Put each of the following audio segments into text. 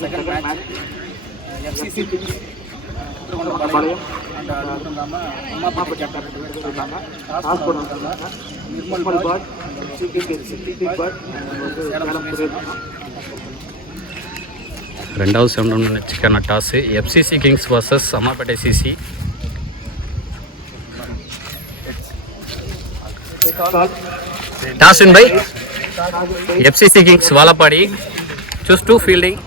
Second match FCC Palayam and அது மட்டும் இல்லாமல் அம்மாப்பேட்டை கேப்டன் இருக்காங்க, ராஜ்போர்ட் இருக்காங்க, நிர்மல் பாட், சித்திக் பாட் சேலம் இருக்காங்க. ரெண்டாவது 7 ரவுண்ட் மேட்சுக்கான toss FCC kings vs Ammapettai CC. Toss win by FCC kings Vazhapadi. Choose to fielding.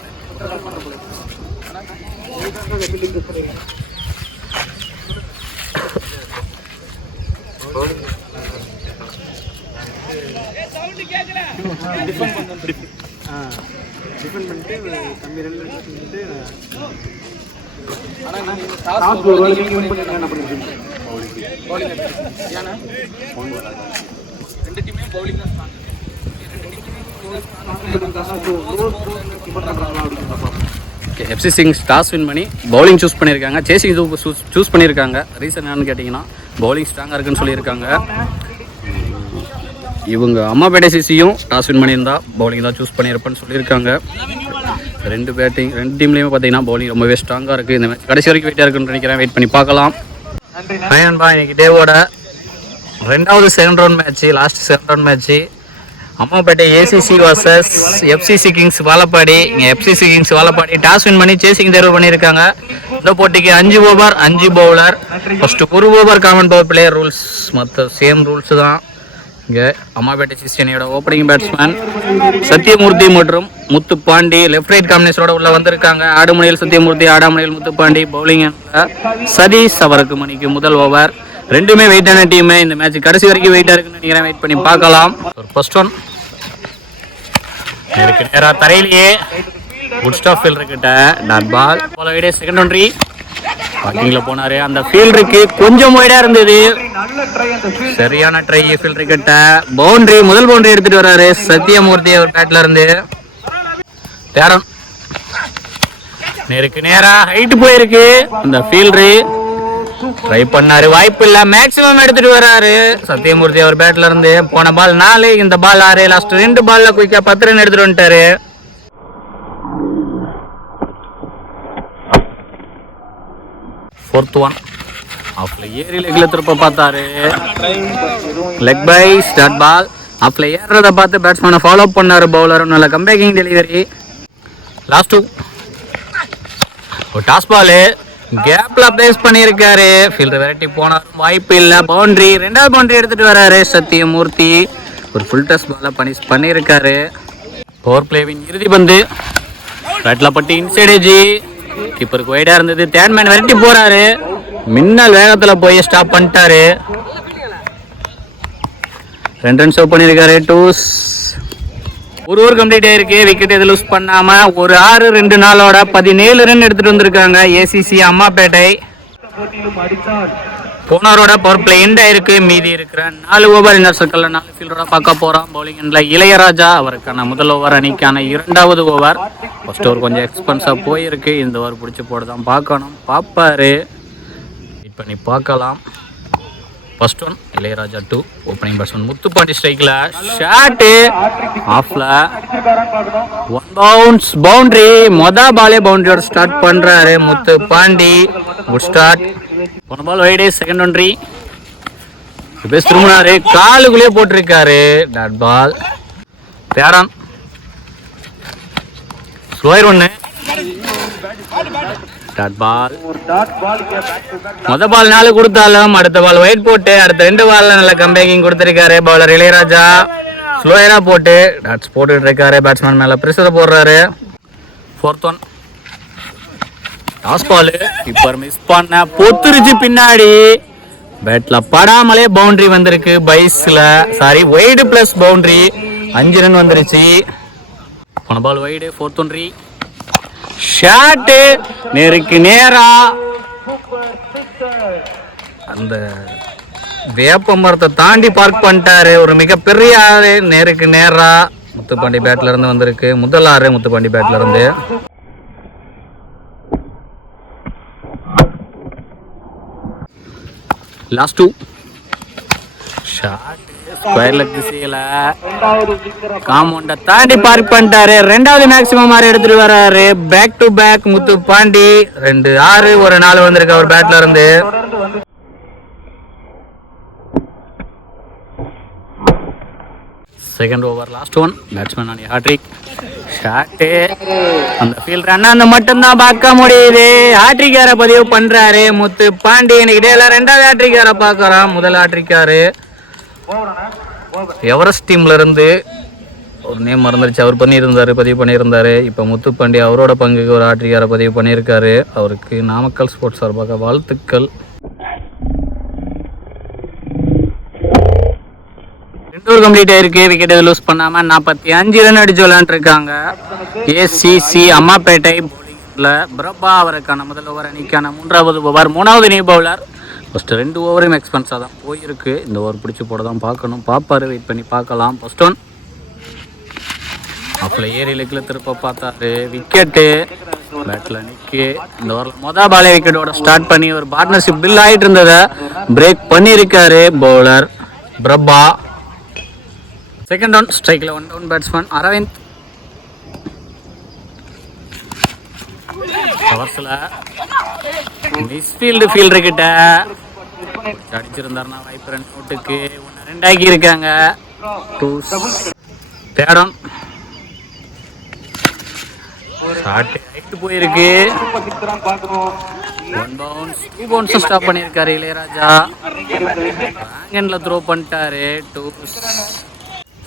Defend பண்ணிட்டு கம்மி ரன் பண்ணிட்டு ரெண்டு டீமே பவுலிங் தான். எஃப்சிசி கிங்ஸ் டாஸ் வின் பண்ணி பவுலிங் சூஸ் பண்ணியிருக்காங்க. சேசிங் சூஸ் பண்ணியிருக்காங்க. ரீசன் என்னன்னு கேட்டிங்கன்னா பவுலிங் ஸ்ட்ராங்காக இருக்குன்னு சொல்லியிருக்காங்க. இவங்க அம்மாப்பேட்டை சிசியும் டாஸ் வின் பண்ணியிருந்தா பவுலிங் தான் சூஸ் பண்ணியிருப்பேன்னு சொல்லியிருக்காங்க. ரெண்டு டீம்லேயுமே பார்த்தீங்கன்னா பவுலிங் ரொம்பவே ஸ்ட்ராங்காக இருக்குது. இந்த மேட்ச் கடைசி வரைக்கும் வெயிட்டாக இருக்குன்னு நினைக்கிறேன். வெயிட் பண்ணி பார்க்கலாம். நண்பா, இன்னைக்கு டேவோட ரெண்டாவது 7 round match, last 7 round match Ammapettai ACC vs FCC kings Vazhapadi. இங்கே FCC kings Vazhapadi toss win பண்ணி சேசிங் தேர்வு பண்ணியிருக்காங்க. இந்த போட்டிக்கு 5 over 5 bowler. First 1 over common power player rules, மற்ற சேம் ரூல்ஸ் தான். இங்கே அம்மாப்பேட்டை சிசி அணியோட ஓப்பனிங் பேட்ஸ்மேன் சத்தியமூர்த்தி மற்றும் முத்துப்பாண்டி லெஃப்ட் ரைட் காம்பினேஷனோட உள்ள வந்திருக்காங்க. ஆடுமணியில் சத்தியமூர்த்தி, ஆடாமணியில் முத்துப்பாண்டி. பவுலிங் சதீஷ் அவருக்கு மணிக்கு முதல் ஓவர். ரெண்டுமே வெயிட்டான டீமு. இந்த மேட்ச் கடைசி வரைக்கும் வெயிட்டாக இருக்குன்னு நினைக்கிறேன். வெயிட் பண்ணி பார்க்கலாம். ஒரு ஃபர்ஸ்ட் ஒன் இருக்கு நேராக தரையிலேயே குட் ஸ்டாப் ஃபீல்டர் கிட்ட டாட் பால். வைடே செகண்ட் ஒன்ட்ரி வாக்கிங்கில் போனார். அந்த ஃபீல்டருக்கு கொஞ்சம் வைடாக இருந்தது. சரியான ட்ரை ஃபீல்டர் கிட்ட. பவுண்டரி, முதல் பவுண்டரி எடுத்துட்டு வர்றாரு சத்தியமூர்த்தி அவர் பேட்ல இருந்து. தேரம் நேருக்கு நேரா ஹைட் போயிருக்கு. அந்த ஃபீல்டரு ட்ரை பண்ணாரு, வாய்ப்பு இல்ல. மேக்ஸிமம் எடுத்துட்டு வர்றாரு சத்தியமூர்த்தி அவர் பேட்ல இருந்து. போன பால் 4, இந்த பால் 6. லாஸ்ட் 2 பால்ல குயிக்கா 10 ரன் எடுத்துட்டு வந்துட்டாரு. ஃபோர்த் ஒன் ஆஃப்ல ஏறி லெக்ல திருப்ப பார்த்தாரு. Leg bye start ball. ஆஃப்ல ஏறத பார்த்து பேட்ஸ்மேனை ஃபாலோ பண்ணாரு பவுலர். நல்ல கம்பேக்கிங் டெலிவரி. லாஸ்ட் 2 ஒரு டாஸ் பால் கேப்ல பிளேஸ் பண்ணியிருக்காரு. ஃபீல்டர் வெரைட்டி போனார், வாய்ப்பு இல்லை. பவுண்டரி, ரெண்டாவது பவுண்டரி எடுத்துட்டு வர்றாரு சத்தியமூர்த்தி. ஒரு ஃபுல் டஸ் பால பண்ணியிருக்காரு. பவர் பிளேவின் இறுதி பந்து பேட்ல பட்டு இன்சைடேஜி. கீப்பருக்கு வைடா இருந்தது. தேர்ட்மேன் வெரைட்டி போறாரு. மின்னல் வேகத்துல போய் ஸ்டாப் பண்ணிட்டாரு. 2 ரன் சேவ் பண்ணியிருக்காரு. டூஸ். ஒரு ஓவர் கம்ப்ளீட் ஆயிருக்கு. விக்கெட் எது லூஸ் பண்ணாம ஒரு 6, 2 நாளோட 17 ரன் எடுத்துட்டு வந்திருக்காங்க ஏசிசி அம்மாப்பேட்டை. போனவரோட பவர் பிளே எண்ட் ஆயிருக்கு. மீதி இருக்கிற 4 ஓவர் இன்னர் சர்க்கிள்ல 4 ஃபீல்டரோட பார்க்க போறோம். பவுலிங் எண்ட்ல இளையராஜா அவருக்கான முதல் ஓவர், அணிக்கான 2வது ஓவர். ஃபர்ஸ்ட் ஓவர் கொஞ்சம் எக்ஸ்பென்ஸா போயிருக்கு. இந்த ஓவர் பிடிச்சி போடுதான் பார்க்கணும். பார்ப்பாரு, வெயிட் பண்ணி பார்க்கலாம். First one Ilaiyaraaja 2. Opening batsman Muthupandi ஸ்ட்ரைக்ல ஷாட்டு ஆஃப்ல 1 பவுன்ஸ் பவுண்டரி. பாலே பவுண்டரியோட ஸ்டார்ட் பண்றாரு முத்துப்பாண்டி. Good start. போன பால் வைடே செகண்ட் ஒன்ட்ரி. பேஸ் திரும்பினாரு, காலுக்குள்ளே போட்டிருக்காரு டாட் பால். பேரான் ஸ்லோயர் 1 டாட் பால். பால் 4 கொடுத்தாலும் அடுத்த பால் ஒயிட் போட்டு அடுத்த 2 பால்ல நல்ல கம்பேக்கிங் கொடுத்திருக்காரு பவுலர் இளையராஜா. ஸ்லோயரா போட்டு டாட்ஸ் போட்டுட்டு இருக்காரு. பேட்ஸ்மேன் மேல பிரஷர் போடுறாரு. Fourth one toss ball. இப்ப மிஸ் பண்ண பொத்துருச்சு பின்னாடி. பேட்ல படாமலே பவுண்டரி வந்திருக்கு. பைஸ்ல ஒயிடு பிளஸ் பவுண்டரி 5 ரன் வந்துருச்சு. போன பால் ஒயிடு. ஃபோர்த் ஒன்ட்ரி ஷாட்டு நேருக்கு நேரா. அந்த வேப்ப மரத்தை தாண்டி பார்க் பண்ணிட்டாரு. ஒரு மிகப்பெரிய ஆறு நேருக்கு நேரா முத்துப்பாண்டி பேட்ல இருந்து வந்திருக்கு. முதல் 6 முத்துப்பாண்டி பேட்ல இருந்து. லாஸ்ட் 2 ஷாட் ஸ்கொயர் லெக் திசையில காம்பவுண்ட தாண்டி பார்க் பண்ணிட்டாரு. ரெண்டாவது மேக்ஸிமம் மாறி எடுத்துட்டு வர்றாரு. Back to back Muthupandi 2-6 ஒரு 4 வந்திருக்கு அவர் பேட்ல இருந்து. Second over last one. Batsman ஆனி ஹாட்ரிக் ஷாட்டு. அந்த ஃபீல்டர் அண்ணா அந்த மட்டும்தான் பார்க்க முடியுது. ஹாட்ரிக்கார பதிவு பண்றாரு முத்து பாண்டி. எனக்கு இடையில ரெண்டாவது ஹாட்ரிக்கார பார்க்கறான். முதல் ஹாட்ரிக்காரு எவரெஸ்ட் டீம்ல இருந்து ஒரு நேம் மறந்துருச்சு. அவர் பதிவு பண்ணியிருந்தாரு. இப்போ முத்து பாண்டி அவரோட பங்குக்கு ஒரு ஹாட்ரிக்கார பதிவு பண்ணியிருக்காரு. அவருக்கு நாமக்கல் ஸ்போர்ட்ஸ் சார்பாக வாழ்த்துக்கள். 2 கம்ப்ளீட் ஆயிருக்கு. விக்கெட் லூஸ் பண்ணாம 45 ரன் அடிச்சு விளையாண்டுருக்காங்க. ஏசிசி அம்மாப்பேட்டை பவுலிங்ல பிரபா அவருக்கான முதல் ஓவர் அணிக்கான 3வது ஓவர். 3வது நியூ பவுலர். ஃபர்ஸ்ட் 2 ஓவரும் எக்ஸ்பென்ஸாக தான் போயிருக்கு. இந்த ஓவர் பிடிச்சி போட தான் பார்க்கணும். பாப்பாரு, வெயிட் பண்ணி பார்க்கலாம். ஃபர்ஸ்ட் ஒன் அப்பல ஏரியில திருப்ப பார்த்தாரு. விக்கெட்டு பேட்ல நிற்கி இந்த ஓவரில் மொதல் பாலே விக்கெட்டோட ஸ்டார்ட் பண்ணி ஒரு பார்ட்னர்ஷிப் பில் ஆகிட்டு இருந்ததை பிரேக் பண்ணியிருக்காரு பவுலர் பிரபா. செகண்ட் ஒன் ஸ்ட்ரைக்கில் 1 டவுன் பேட்ஸ்மேன் அரவிந்த். கவர்ஸில் மிஸ்ஃபீல்டு ஃபீல்டர் கிட்ட அடிச்சிருந்தாருன்னா வாய்ப்பு 2 அவுட்டுக்கு 1-2 ஆக்கி இருக்காங்க. தேர்ட் ஒன் ஷாட் ஹைட் போயிருக்கு. 1 பவுன்ஸ் 2 பவுன்ஸ் ஸ்டாப் பண்ணியிருக்காரு இளையராஜா. ராங்கன்ல த்ரோ பண்ணிட்டாரு. 2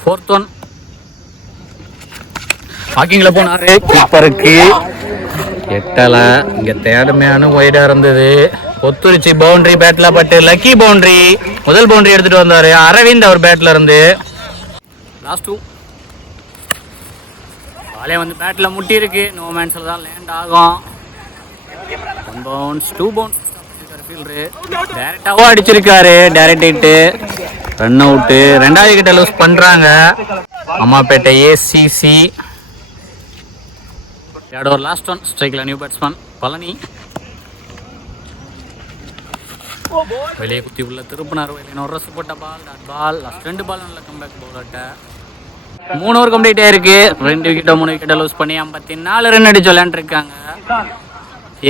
4th ஒன் வாக்கிங்ல போனாரு. கீப்பருக்கு எட்டல. இங்க தேடமையான ஒய்டா இருந்தது. ஒத்துரிச்சி பவுண்டரி பேட்ல பட்டு லக்கி பவுண்டரி. முதல் பவுண்டரி எடுத்துட்டு வந்தாரு அரவிந்த் அவர் பேட்ல இருந்து. லாஸ்ட் 2 பாலே வந்து பேட்ல முட்டி இருக்கு. நோ மேன்ஸ்ல தான் லேண்ட் ஆகும். 1 பவுன்ஸ் 2 பவுன்ஸ் ஃபீல்டர் டைரக்டாவா அடிச்சிருக்காரு. Direct hit run out. ரெண்டாவது விக்கெட்டை லூஸ் பண்றாங்க Ammapettai ACC. Third over last one ஸ்ட்ரைக்ல நியூ பேட்ஸ்மேன் பழனி. வெளியே குத்தி உள்ள திருப்பினார். வெளியே ஒரு ரஸ் போட்ட பால் லாஸ்ட் 2 பால் நல்ல கம்பேக் பவுலர்ட்ட. 3 ஓவர் கம்ப்ளீட் ஆயிருக்கு. 2 விக்கெட்டோ 3 விக்கெட்டை லூஸ் பண்ணி 54 ரன் அடிச்சு விளையாண்டுருக்காங்க.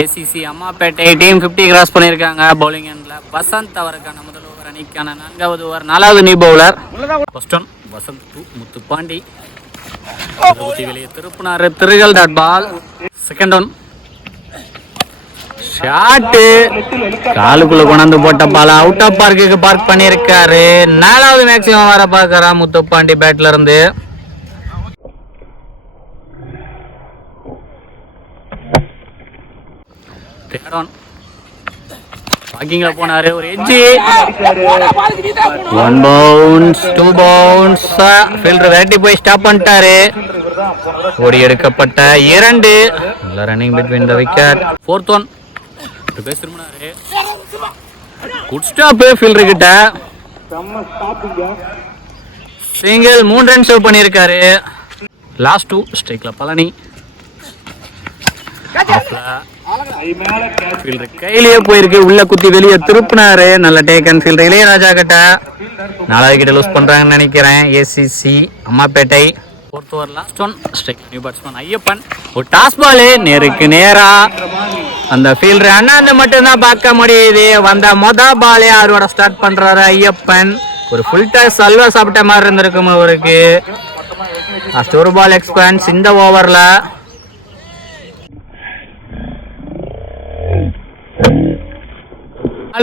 ஏசிசி அம்மாப்பேட்டை டீம் 50 கிராஸ் பண்ணியிருக்காங்க. பவுலிங் எண்ட்ல வசந்த் அவருக்கான முதல் ஓவர் அணிக்கான 4வது ஓவர். 4வது new bowler. First one Vasanth 2 Muthupandi. வெளியே திருப்பினாரு. திருகல் dot ball. Second one shot காலுக்குள்ள கொண்டாந்து போட்ட பால் அவுட் ஆஃப் பார்க்குக்கு பார்க் பண்ணியிருக்காரு. 4வது மேக்ஸிமம் வர பார்க்கறா முத்து பாண்டி பேட்ல இருந்து. தேர்ட் ஒன் வாக்கிங்ல போனாரு. ஒரு எட்ஜி 1 பவுன்ஸ் 2 பவுன்ஸ். ஃபீல்டர் விரட்டி போய் ஸ்டாப் பண்ணிட்டாரு. ஓடி எடுக்கப்பட்ட 2 running between the wicket. 4th one திரும்பினாரு. குட் ஸ்டாப் ஃபீல்டர் கிட்ட. சிங்கிள் 3 ரன் சேவ் பண்ணியிருக்காரு. லாஸ்ட் 2 ஸ்ட்ரைக்ல பழனி. ஃபீல்டர் கையிலேயே போயிருக்கு. உள்ள குத்தி வெளியே திருப்பினாரு. நல்ல டேக்கன் ஃபீல்டர் இளையராஜா கிட்ட. 4வது விக்கெட் லூஸ் பண்றாங்கன்னு நினைக்கிறேன் ACC Ammapettai. 4th over last one strike new batsman Ayyappan. ஒரு டாஸ் பால் நேருக்கு நேரா அந்த ஃபீல்டர் அண்ணாந்து மட்டும்தான் பார்க்க முடியுது. வந்த மொதல் பாலே அவரோட ஸ்டார்ட் பண்றாரு ஐயப்பன். ஒரு ஃபுல் டாஸ் அல்வா சாப்பிட்ட மாதிரி இருந்திருக்கும் அவருக்கு. லாஸ்ட் ஒரு பால் எக்ஸ்பென்ஸ் இந்த ஓவர்ல.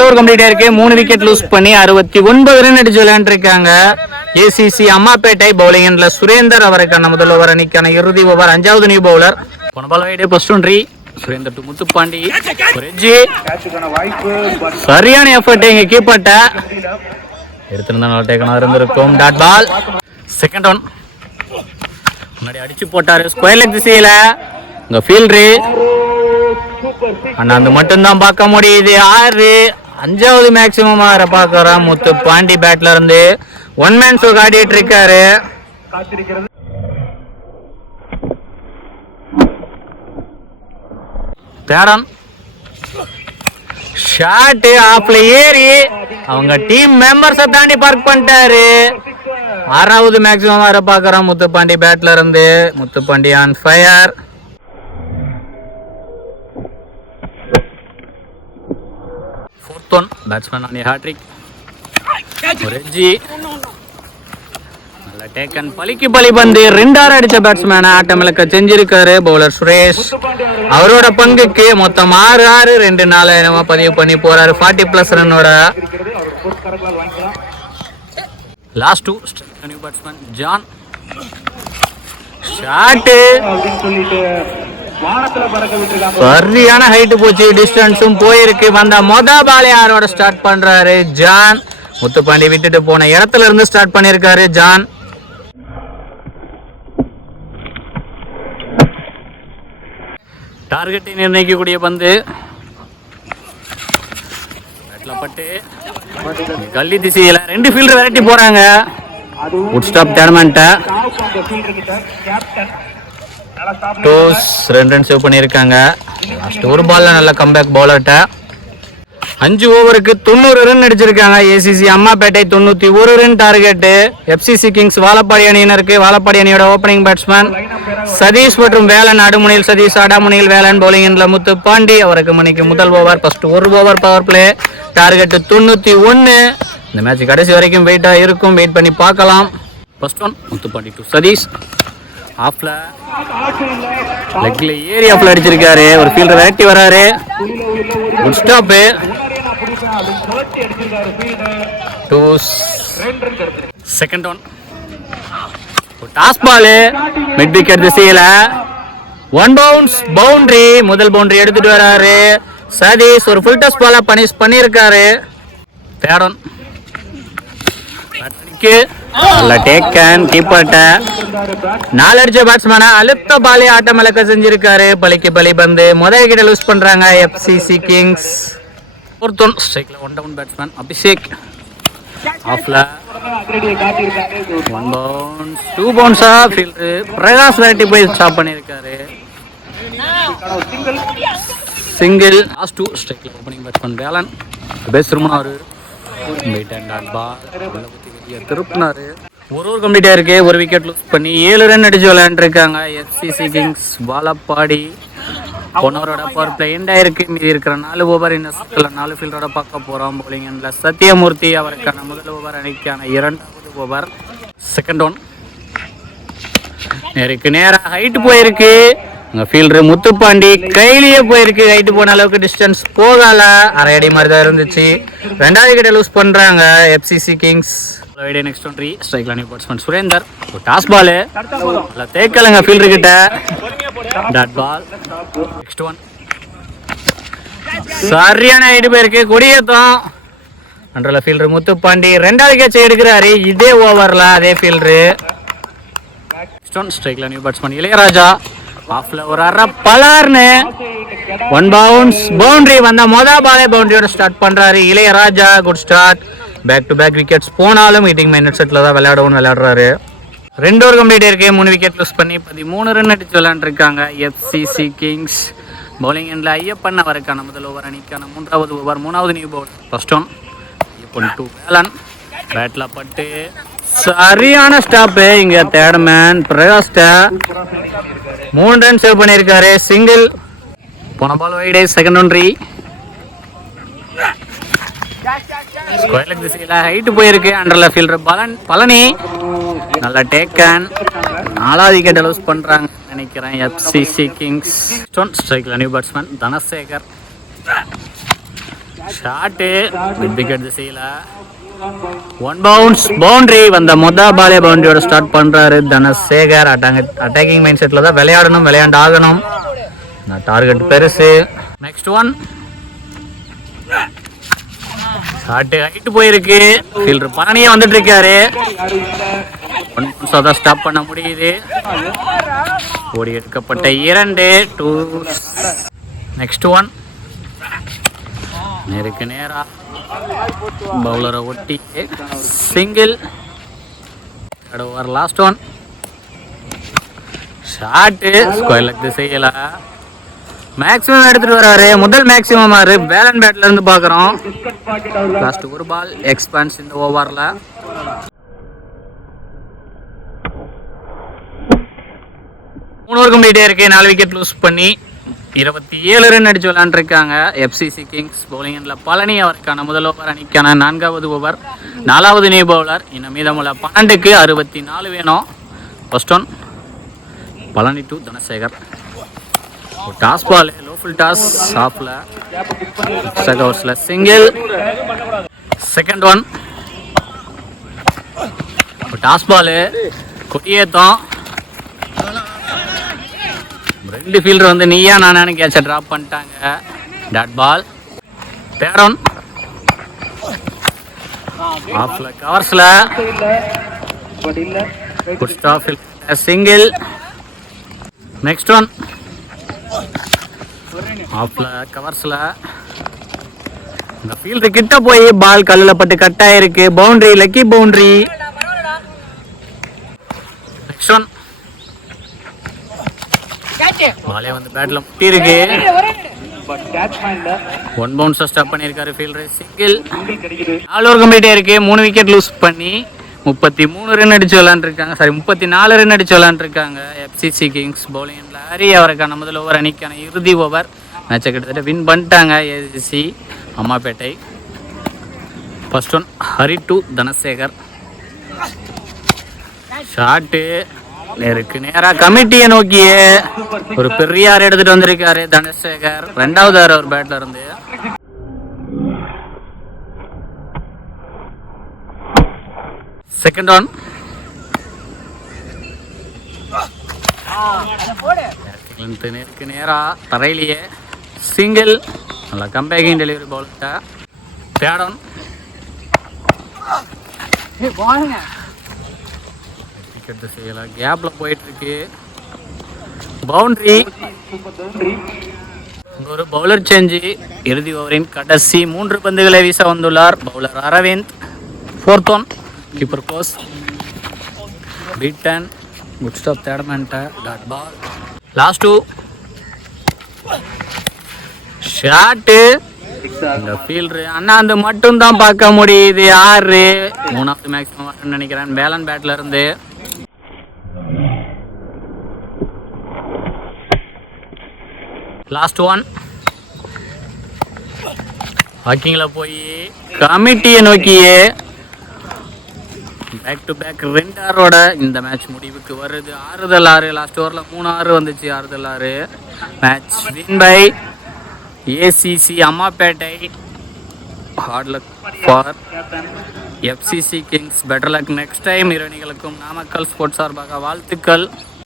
ஓவர் கம்ப்ளீட் ஆயிருக்கு. 3 விக்கெட் லூஸ் பண்ணி 69 ரன் அடிச்சு விளையாண்டுருக்காங்க ஏசிசி அம்மாப்பேட்டை. பவுலிங் எண்ட்ல சுரேந்தர் அவருக்கான முதல் ஓவர் அணிக்கான இறுதி ஓவர். 5வது நியூ பவுலர். போன பால் வைடே ஃபர்ஸ்ட் ஒன்ரி. சுரேந்தர் டு முத்துப்பாண்டி. சரியான எஃபர்ட் இங்க கீப்பர்ட்ட எடுத்திருந்தா நல்லா டேக்கனா இருந்திருக்கும். Dot ball. செகண்ட் ஒன் முன்னாடி அடிச்சு போட்டாரு ஸ்கொயர் லெக் திசையில. இங்க ஃபீல்டரு அண்ணா மட்டும்தான் பார்க்க முடியுது. 6 5வது மேக்சிமம் ஆற பார்க்கறா முத்து பாண்டி பேட்ல இருந்து. 1 மேன் ஷோ ஆடிட்டு இருக்காரு. தேர்ட் ஷாட் ஆஃப்ல ஏறி அவங்க டீம் மெம்பர்ஸை தாண்டி பார்க் பண்ணிட்டாரு. ஆறாவது மேக்ஸிமம் வர பார்க்குறோம் முத்துப்பாண்டி பேட்ல இருந்து. Muthupandi on fire. Fourth one batsman on hat-trick. ஒரு எட்ஜி நல்ல டேக்கன். பலிக்கு பலி பந்து 2 ஆறு அடிச்ச பேட்ஸ்மேனை ஆட்டமிழக்க செஞ்சிருக்காரு பவுலர் சுரேஷ். அவரோட பங்குக்கு மொத்தம் 6 6 2 4 என்னவோ பதிவு பண்ணி போறாரு 40+ ரன்னோட. Last 2 new batsman John. Shot சரியான ஹைட்டு போச்சு, டிஸ்டன்ஸும் போயிருக்கு. வந்த பாலே யாரோட ஸ்டார்ட் பண்றாரு ஜான். முத்துப்பாண்டி விட்டுட்டு போன இடத்துல இருந்து ஸ்டார்ட் பண்ணிருக்காரு ஜான். டார்கெட்டை நிர்ணயிக்கக்கூடிய பந்து பட்டு கல்லி திசையில 2 ஃபீல்டர் விரட்டி போறாங்க. குட் ஸ்டாப் டோர்னமெண்ட்டை 2 ரன் சேவ் பண்ணியிருக்காங்க. லாஸ்ட் ஒரு பால்ல நல்ல கம்பேக் பவுலர்ட்ட. 5 ஓவருக்கு 90 ரன் அடிச்சிருக்காங்க. ACC Ammapettai 91 run target. FCC kings Vazhapadi அணியினருக்கு. வாழப்பாடி அணியோட ஓப்பனிங் பேட்ஸ்மேன் சதீஷ் மற்றும் வேலன். அடுமுனையில் சதீஷ், அடாமுனையில் வேலன். பவுலிங் எண்ணில் முத்துப்பாண்டி. அவருக்கு மணிக்கு முதல் over. First 1 over power play. Target 91. இந்த மேட்ச் கடைசி வரைக்கும் வெயிட்டாக இருக்கும், வெயிட் பண்ணி பார்க்கலாம். First one Muthupandi to Sathish. ஆஃப்ல லெக்ல ஏரி ஆஃப்ல அடிச்சிருக்காரு. ஒரு ஃபீல்டர் விரட்டி வராரு. Good stop. Second one toss ball mid wicket திசையில 1 பவுன்ஸ் பவுண்டரி. முதல் பவுண்டரி எடுத்துட்டு வராரு சதீஷ். ஒரு ஃபுல் டாஸ் பால பனிஷ் பண்ணிருக்காரு. Third one taken. கீப்பர்ட்ட 4 அடிச்ச பேட்ஸ்மேனை அழுத்த பாலே ஆட்டம் இழக்க செஞ்சிருக்காரு. பலிக்கு பலி பந்து முதல் விக்கெட்டை லூஸ் பண்றாங்க எஃப்சிசி கிங்ஸ். ஃபோர்த் ஒன் ஸ்ட்ரைக்ல 1 டவுன் பேட்ஸ்மேன் அபிஷேக். ஆஃப்ல 1 பவுன்ஸ் 2 பவுன்ஸா ஃபீல்டர் பிரகாஷ் விரட்டி போய் ஸ்டாப் பண்ணிருக்காரு. சிங்கிள். லாஸ்ட் 2 ஸ்ட்ரைக்ல ஓப்பனிங் பேட்ஸ்மேன் வேலன். பேஸ் திரும்பினாரு. திருப்பினாரு. ஒரு கம்ப்ளீட்டா இருக்கு. ஒரு விக்கெட் லூஸ் பண்ணி 7 ரன் அடிச்சு விளையாண்டுருக்காங்க எஃப்சிசி கிங்ஸ் வாழப்பாடி. பொன்னவரோட பவர் பிளே எண்ட் ஆயிருக்கு. மீதி இருக்கிற 4 ஓவர் இந்த சுற்றுல 4 ஃபீல்டரோட பார்க்க போறோம். பவுலிங் எண்ட்ல சத்தியமூர்த்தி. அவருக்கான முதல் ஓவர் அணிக்கான 2வது ஓவர். செகண்ட் ஒன் நேருக்கு நேரா ஹைட் போயிருக்கு. ஃபீல்டர் முத்துப்பாண்டி கையிலேயே போயிருக்கு. ஹைட்டு போன அளவுக்கு டிஸ்டன்ஸ் போகல. அரை அடி மாதிரி தான் இருந்துச்சு. 2வது விக்கெட்டை லூஸ் பண்றாங்க எஃப்சிசி கிங்ஸ். நெக்ஸ்ட் ஒன் ஸ்ட்ரைக்ல new batsman Surender. Toss ball நல்லா தேக்கலங்க ஃபீல்டர் கிட்ட. Dot ball. நெக்ஸ்ட் ஒன் சரியான ஹைட் போயிருக்கு. கொடியேத்தம் அன்றல ஃபீல்டர் முத்துப்பாண்டி 2வது கேட்ச் எடுக்கிறாரு இதே ஓவர்ல. அதே ஃபீல்டர். நெக்ஸ்ட் ஒன் ஸ்ட்ரைக்ல நியூ பேட்ஸ்மேன் இளையராஜா. ஆஃப்ல ஒரு அரை பலார்னு 1 பவுன்ஸ் பவுண்டரி. வந்த பாலே பவுண்டரியோட ஸ்டார்ட் பண்றாரு Ilaiyaraaja. Good start. Back to back wickets போனாலும் ஹிட்டிங் மைண்ட் செட்ல தான் விளையாடுறாரு. 2 ஓவர் கம்ப்ளீட் இருக்கு. 3 விக்கெட் லூஸ் பண்ணி 13 ரன் அடிச்சு விளையாண்டுருக்காங்க எஃப்சிசி கிங்ஸ். பவுலிங் எண்ட்ல ஐயப்பன். அவருக்கான முதல் ஓவர் அணிக்கான 3வது ஓவர். 3வது new bowl. First one Ayyappan to Velan. பேட்ல பட்டு சரியான ஸ்டாப். இங்க தேர்ட் மேன் பிரகாஷ்ட 3 ரன் சேவ் பண்ணிருக்காரு. சிங்கிள். போன பால் வைடு. செகண்ட் ஒன்ரி ஸ்கொயர் லெக் திசையில ஹைட் போயிருக்கு. அண்டர்ல ஃபீல்டர் பழனி நல்ல டேக்கன். 4வது விக்கெட்டை லூஸ் பண்றாங்க நினைக்கிறேன் எஃப்சிசி கிங்ஸ். ஸ்ட்ரைக்ல new batsman Dhanasekar. Shot mid wicket திசையில 1 பவுன்ஸ் பவுண்டரி. வந்த பாலே பவுண்டரியோட ஸ்டார்ட் பண்றாரு தனசேகர். அட்டாக்கிங் மைண்ட் செட்ல தான் விளையாடணும், விளையாண்டு ஆகணும். டார்கெட் பெருசு. நெக்ஸ்ட் ஒன் ஷாட்டு ஹைட் போயிருக்கு. ஃபீல்டர் பழனியே வந்துட்டு இருக்காரு. 1 பவுன்ஸா தான் ஸ்டாப் பண்ண முடியுது. ஓடி எடுக்கப்பட்ட 2 2. நெக்ஸ்ட் ஒன் நேருக்கு நேரா பவுலரை ஒட்டி single. Over. Last one shot square leg திசையில மேக்ஸிமம் எடுத்துட்டு வராரு. முதல் மேக்ஸிமம் வேலன் பேட்ல இருந்து பாக்குறோம். லாஸ்ட் ஒரு பால் எக்ஸ்பான்ஸ் இந்த ஓவர்ல. 3 ஓவர் கம்ப்ளீட்டே இருக்கு. 4 விக்கெட் லூஸ் பண்ணி 27 ரன் அடிச்சு விளையாண்டுருக்காங்க எஃப்சிசி கிங்ஸ். பவுலிங் எண்ணில் பழனி அவருக்கான முதல் ஓவர், அணிக்கான 4வது ஓவர், 4வது நியூ பவுலர். இன்னும் மீதமுள்ள 12க்கு 64 வேணும். First one Palani to Dhanasekar. Toss ball, low full toss, ஆஃப்ல ஓவர்ஸில் single. Second one toss ball, கொடியேத்தம். 2 ஃபீல்டர் வந்து நீயா நானு கேட்ச ட்ராப் பண்ணிட்டாங்க. Dot ball. தேர்ட் ஒன் ஆஃப்ல கவர்ஸ்ல சிங்கிள். நெக்ஸ்ட் ஒன் ஆஃப்ல கவர்ஸ்ல இந்த ஃபீல்டர் கிட்ட போய் பால் கல்லுல பட்டு கட் ஆயிருக்கு. Boundary, lucky boundary. Next one பாலே வந்து பேட்ல முட்டி இருக்கு. 1 பவுன்ஸ் ஸ்டாப் பண்ணியிருக்காரு ஃபீல்டர். சிங்கிள். 4 ஓவர் கம்ப்ளீட்டே இருக்கு. 3 விக்கெட் லூஸ் பண்ணி 33 ரன் அடிச்சு விளையாண்டுருக்காங்க. 34 ரன் அடிச்சு விளையாண்டுருக்காங்க எஃப்சிசி கிங்ஸ். பவுலிங் எண்ணில் ஹரி அவருக்கான முதல் ஓவர், அணிக்கான இறுதி ஓவர். மேட்சை கிட்டத்தட்ட வின் பண்ணிட்டாங்க ACC Ammapettai. First one Hari to Dhanasekar. Shot நேருக்கு நேரா கமிட்டியை நோக்கியே ஒரு பெரிய ஆறு எடுத்துட்டு வந்திருக்காரு தனசேகர். 2வது ஆறு அவர் பேட்ல இருந்து. செகண்ட் ஒன் நேருக்கு நேரா தரையிலேயே சிங்கிள். நல்லா கம்பேக்கிங் டெலிவரி பவுல்கிட்ட. தேர்ட் ஒன் செய்யல, கேப்ல போயிட்டு இருக்கு. பவுண்டரி. ஒரு பவுலர் சேஞ்சு. இறுதி ஓவரின் கடைசி 3 பந்துகளை வீச வந்துள்ளார் bowler Aravind. Fourth one keeper close, beaten, good stop, third man dot ball. Last 2 shot. இந்த ஃபீல்டர் அண்ணா அந்த மட்டும் தான் பார்க்க முடியுது. 6 3வது மேக்ஸிமம் நினைக்கிறேன் பேலன் பேட்ல இருந்து. லாஸ்ட் ஒன் வாக்கிங்கில் போய் கமிட்டியை நோக்கியே பேக் டு பேக் 2 ஆரோட இந்த மேட்ச் முடிவுக்கு வருது. 6-6. லாஸ்ட் ஓவரில் 3 ஆறு வந்துச்சு. 6-6. Match win by ACC Ammapettai. Hard luck for FCC Kings. Better luck next time. இரணிகளுக்கும் நாமக்கல் ஸ்போர்ட்ஸ் சார்பாக வாழ்த்துக்கள்.